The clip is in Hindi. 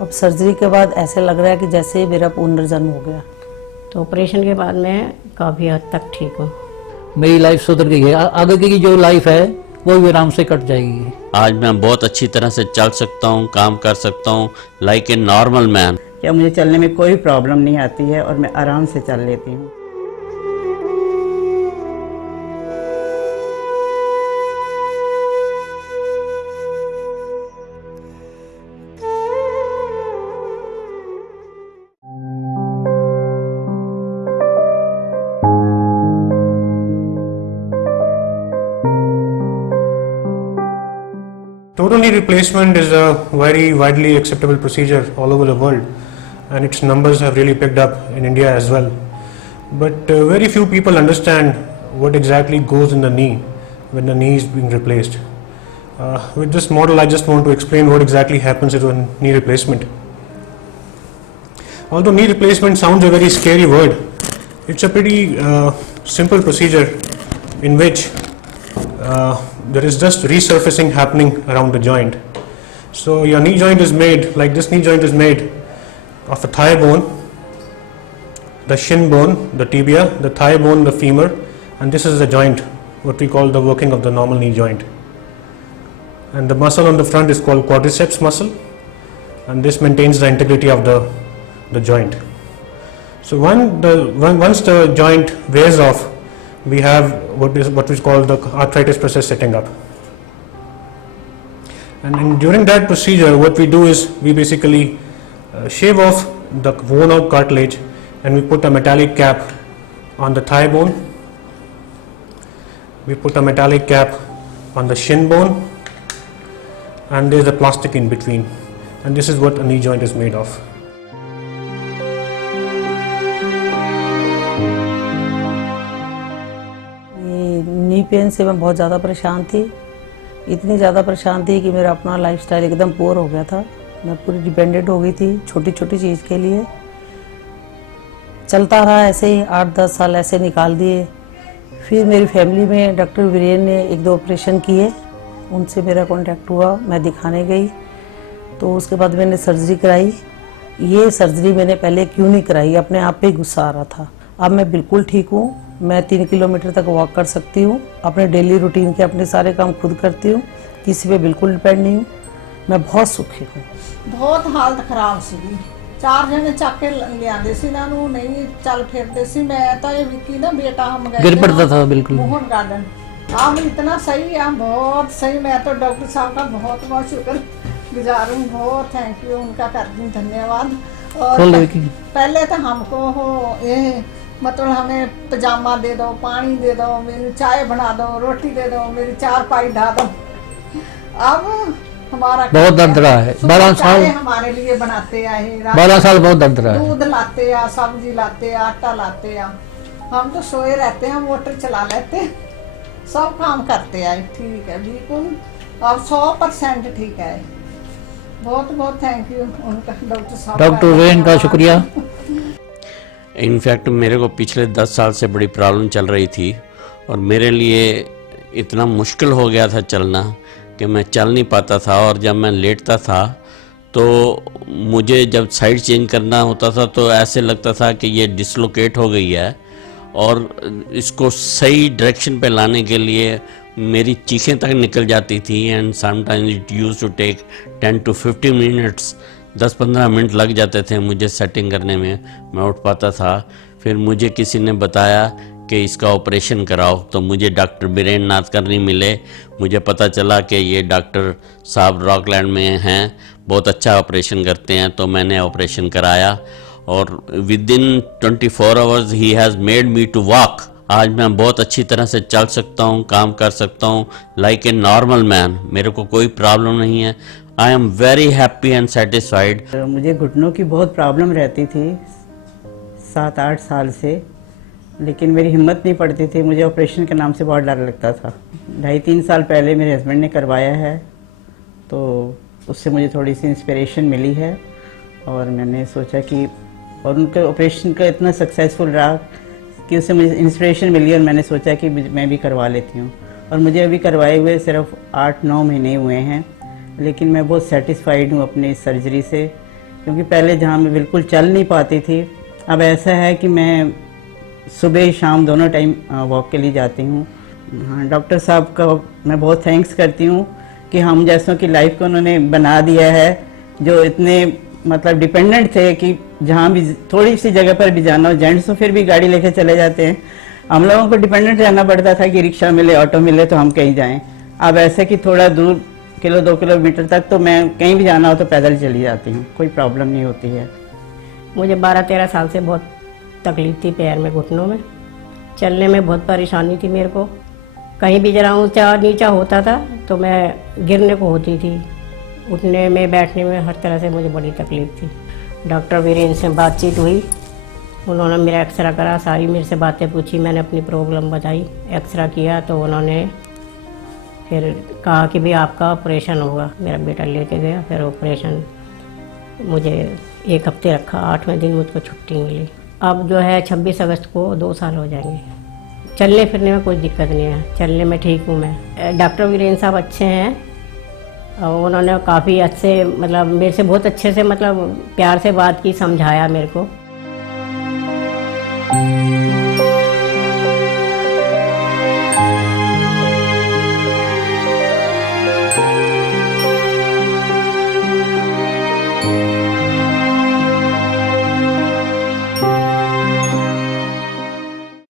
अब सर्जरी के बाद ऐसे लग रहा है कि जैसे मेरा पुनर्जन्म हो गया। तो ऑपरेशन के बाद मैं काफ़ी हद तक ठीक हूँ। मेरी लाइफ सुधर गई है, आगे की जो लाइफ है वो भी आराम से कट जाएगी। आज मैं बहुत अच्छी तरह से चल सकता हूँ, काम कर सकता हूँ, लाइक ए नॉर्मल मैन। क्या मुझे चलने में कोई प्रॉब्लम नहीं आती है और मैं आराम से चल लेती हूँ। Total knee replacement is a very widely acceptable procedure all over the world, and its numbers have really picked up in India as well. But very few people understand what exactly goes in the knee when the knee is being replaced. With this model, I just want to explain what exactly happens to a knee replacement. Although knee replacement sounds a very scary word, it's a pretty simple procedure in which there is just resurfacing happening around the joint. So your knee joint is made, like this knee joint is made of the thigh bone, the shin bone, the tibia, the thigh bone, the femur, and this is the joint, what we call the working of the normal knee joint. And the muscle on the front is called quadriceps muscle, and this maintains the integrity of the joint. So once the joint wears off, we have what is called the arthritis process setting up. And during that procedure, what we do is we basically shave off the worn out cartilage, and we put a metallic cap on the thigh bone. We put a metallic cap on the shin bone, and there is a plastic in between, and this is what a knee joint is made of. Knee pain से मैं बहुत ज़्यादा परेशान थी, इतनी ज़्यादा परेशान थी कि मेरा अपना लाइफस्टाइल एकदम पुअर हो गया था। मैं पूरी डिपेंडेंट हो गई थी छोटी छोटी चीज़ के लिए। चलता रहा ऐसे ही 8-10 साल ऐसे निकाल दिए। फिर मेरी फैमिली में डॉक्टर वीरेन ने 1-2 ऑपरेशन किए, उनसे मेरा कांटेक्ट हुआ, मैं दिखाने गई। तो उसके बाद मैंने सर्जरी कराई। ये सर्जरी मैंने पहले क्यों नहीं कराई, अपने आप पे ही गुस्सा आ रहा था। अब मैं बिल्कुल ठीक हूँ, मैं 3 किलोमीटर तक वॉक कर सकती हूँ, अपने डेली रूटीन के अपने सारे काम खुद करती हूँ, किसी पे बिल्कुल डिपेंड नहीं हूँ। मैं बहुत सुखी हूँ। बहुत हालत खराब सी, 4 जने चक के लियाते सी ना, नहीं चल फिरते सी। मैं तो ये विक्की ना बेटा हम गए गिर पड़ता था बिल्कुल। मोहन गार्डन अब इतना सही है, बहुत सही। मैं तो डॉक्टर साहब का बहुत बहुत शुक्र गुजार हूँ, बहुत थैंक यू उनका करती हूँ, धन्यवाद। और पहले तो हमको हो ये मतलब हमें पजामा दे दो, पानी दे दो, मेरी चाय बना दो, रोटी दे दो, मेरी चारपाई ढा दो। अब हमारा बहुत दर्द रहा है, 12 साल हमारे लिए बनाते आए, 12 साल बहुत दर्द रहा है। दूध लाते आ, सब्जी लाते आ, आटा लाते आ। हम तो सोए रहते हैं, मोटर चला लेते, सब काम करते आए। ठीक है बिल्कुल, अब 100% ठीक है। बहुत बहुत थैंक यू उनका, डॉक्टर साहब, डॉक्टर वीरेन का शुक्रिया। इनफैक्ट मेरे को पिछले 10 साल से बड़ी प्रॉब्लम चल रही थी और मेरे लिए इतना मुश्किल हो गया था चलना कि मैं चल नहीं पाता था। और जब मैं लेटता था तो मुझे जब साइड चेंज करना होता था तो ऐसे लगता था कि ये डिसलोकेट हो गई है, और इसको सही डायरेक्शन पे लाने के लिए मेरी चीखें तक निकल जाती थी। And sometimes it used to take 10 to 15 minutes, 10-15 minute लग जाते थे मुझे सेटिंग करने में, मैं उठ पाता था। फिर मुझे किसी ने बताया कि इसका ऑपरेशन कराओ, तो मुझे डॉक्टर बीरेन नादकर्णी मिले। मुझे पता चला कि ये डॉक्टर साहब रॉकलैंड में हैं, बहुत अच्छा ऑपरेशन करते हैं। तो मैंने ऑपरेशन कराया और विद इन 24 आवर्स ही has made me to walk. आज मैं बहुत अच्छी तरह से चल सकता हूँ, काम कर सकता हूँ, लाइक ए नॉर्मल मैन। मेरे को कोई प्रॉब्लम नहीं है। I am very happy and satisfied. मुझे घुटनों की बहुत प्रॉब्लम रहती थी 7-8 साल से, लेकिन मेरी हिम्मत नहीं पड़ती थी। मुझे ऑपरेशन के नाम से बहुत डर लगता था। 2.5-3 साल पहले मेरे हस्बैंड ने करवाया है, तो उससे मुझे थोड़ी सी इंस्पिरेशन मिली है और मैंने सोचा कि, और उनके ऑपरेशन का इतना सक्सेसफुल रहा कि उससे मुझे इंस्पिरेशन मिली और मैंने सोचा कि मैं भी करवा लेती हूँ। और मुझे अभी करवाए हुए सिर्फ 8-9 महीने हुए हैं, लेकिन मैं बहुत सेटिस्फाइड हूँ अपने इस सर्जरी से क्योंकि पहले जहाँ मैं बिल्कुल चल नहीं पाती थी, अब ऐसा है कि मैं सुबह शाम दोनों टाइम वॉक के लिए जाती हूँ। हाँ, डॉक्टर साहब का मैं बहुत थैंक्स करती हूँ कि हम जैसों की लाइफ को उन्होंने बना दिया है, जो इतने मतलब डिपेंडेंट थे कि जहाँ भी थोड़ी सी जगह पर भी जाना हो, जेंट्स तो फिर भी गाड़ी लेके चले जाते हैं, हम लोगों को डिपेंडेंट रहना पड़ता था कि रिक्शा मिले, ऑटो मिले तो हम कहीं जाएं। अब ऐसे कि थोड़ा दूर 2 किलोमीटर तक तो मैं कहीं भी जाना हो तो पैदल चली जाती हूँ, कोई प्रॉब्लम नहीं होती है। मुझे 12-13 साल से बहुत तकलीफ थी पैर में, घुटनों में, चलने में बहुत परेशानी थी मेरे को। कहीं भी जरा ऊंचा नीचा होता था तो मैं गिरने को होती थी, उठने में बैठने में हर तरह से मुझे बड़ी तकलीफ थी। डॉक्टर वीरेन से बातचीत हुई, उन्होंने मेरा एक्सरा करा, सारी मेरे से बातें पूछी, मैंने अपनी प्रॉब्लम बताई, एक्सरा किया तो उन्होंने फिर कहा कि भाई आपका ऑपरेशन होगा। मेरा बेटा लेके गया, फिर ऑपरेशन मुझे 1 हफ्ते रखा, 8वें दिन मुझको छुट्टी मिली। अब जो है 26 अगस्त को 2 साल हो जाएंगे। चलने फिरने में कोई दिक्कत नहीं है, चलने में ठीक हूँ मैं। डॉक्टर वीरेन साहब अच्छे हैं और उन्होंने काफ़ी अच्छे मतलब मेरे से बहुत अच्छे से मतलब प्यार से बात की, समझाया मेरे को।